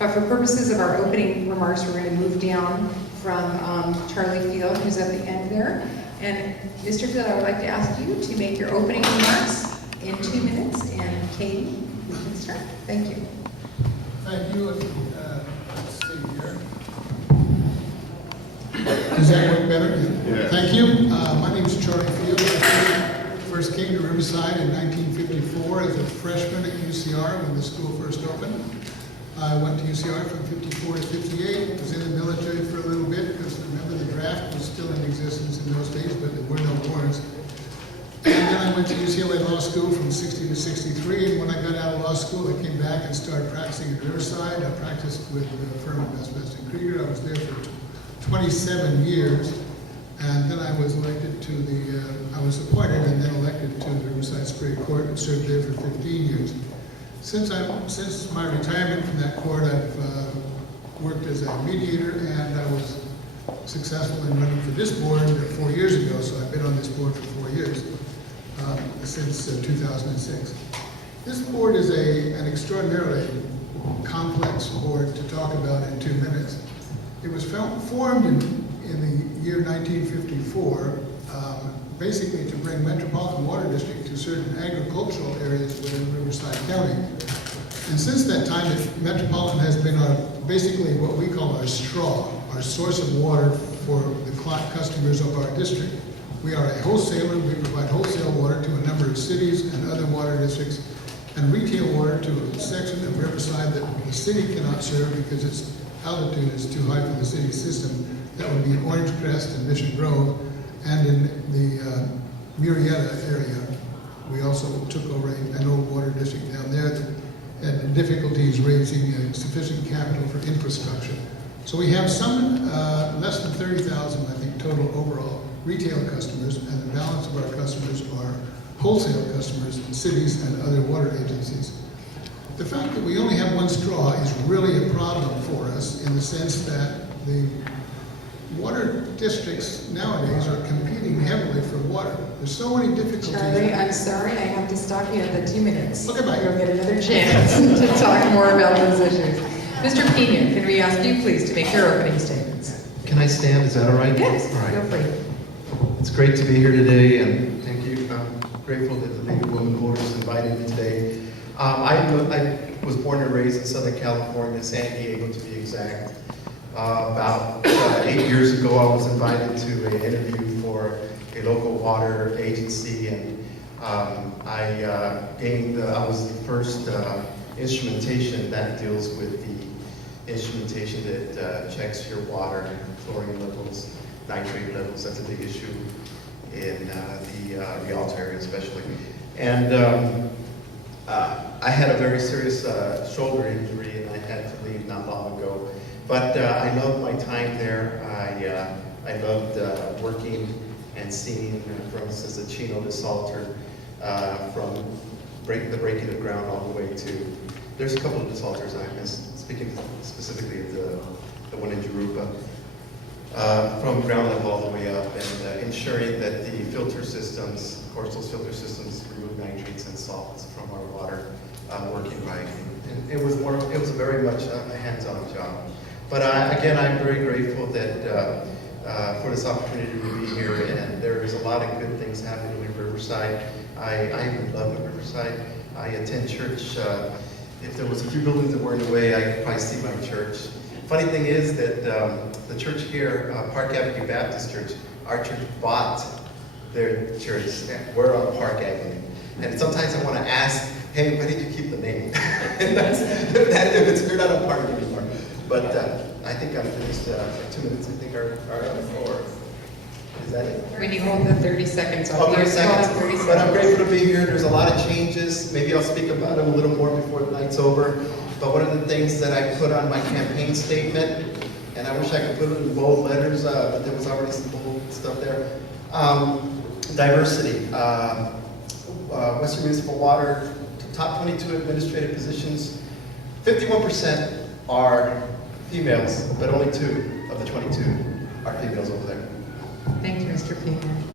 But for purposes of our opening remarks, we're going to move down from Charlie Field, who's at the end there. And Mr. Field, I would like to ask you to make your opening remarks in 2 minutes. And Katie, you can start. Thank you. Thank you. Let's see here. Does that work better? Yeah. Thank you. My name is Charlie Field. I first came to Riverside in 1954 as a freshman at UCR when the school first opened. I went to UCR from 54 to 58, was in the military for a little bit because remember the draft was still in existence in those days, but there were no wars. And then I went to UCLA Law School from 60 to 63, and when I got out of law school, I came back and started practicing at Riverside. I practiced with the firm of West Krieger. I was there for 27 years, and then I was elected to the, I was appointed and then elected to the Riverside Superior Court and served there for 15 years. Since my retirement from that court, I've worked as a mediator, and I was successful in running for this board 4 years ago, so I've been on this board for 4 years, since 2006. This board is an extraordinarily complex board to talk about in 2 minutes. It was formed in the year 1954, basically to bring Metropolitan Water District to certain agricultural areas within Riverside County. And since that time, Metropolitan has been basically what we call our straw, our source of water for the customers of our district. We are a wholesaler. We provide wholesale water to a number of cities and other water districts, and retail water to a section of Riverside that the city cannot serve because its altitude is too high for the city system. That would be Orange Crest and Mission Grove, and in the Murrieta area. We also took over an old water district down there that had difficulties raising sufficient capital for infrastructure. So we have some less than 30,000, I think, total overall retail customers, and the balance of our customers are wholesale customers in cities and other water agencies. The fact that we only have one straw is really a problem for us in the sense that the water districts nowadays are competing heavily for water. There's so many difficulties. Charlie, I'm sorry, I have to stop you at the 2 minutes. Okay, bye. You'll get another chance to talk more about those issues. Mr. Pena, can we ask you please to make your opening statements? Can I stand? Is that all right? Yes, All right. feel free. It's great to be here today, and thank you. I'm grateful that the League of Women Voters invited me today. I was born and raised in Southern California, San Diego to be exact. About 8 years ago, I was invited to an interview for a local water agency, and I was the first instrumentation that deals with the instrumentation that checks your water, chlorine levels, nitrate levels. That's a big issue in the Alta area especially. And I had a very serious shoulder injury, and I had to leave not long ago. But I loved my time there. I loved working and seeing, for instance, the Chino desalter from the breaking of ground all the way to, there's a couple of desalters, I'm speaking specifically of the one in Jurupa, from ground level all the way up, and ensuring that the filter systems, of course those filter systems remove nitrates and salts from our water, working right. And it was very much a hands-on job. But again, I'm very grateful that for this opportunity to be here, and there is a lot of good things happening in Riverside. I love Riverside. I attend church. If there was a few buildings that were in the way, I could probably see my church. Funny thing is that the church here, Park Avenue Baptist Church, our church bought their church. We're on Park Avenue. And sometimes I want to ask, hey, why did you keep the name? If it's we're not on Park anymore. But I think I'm finished. 2 minutes, I think, are on the floor. Is that it? When you hold the 30 seconds Oh, up, 30 you still have seconds. 30 seconds. But I'm grateful to be here. There's a lot of changes. Maybe I'll speak about it a little more before the night's over. But one of the things that I put on my campaign statement, and I wish I could put it in bold letters, but there was already some bold stuff there. Diversity. Western Municipal Water, top 22 administrative positions, 51% are females, but only 2 of the 22 are females over there. Thank you, Mr. Pena.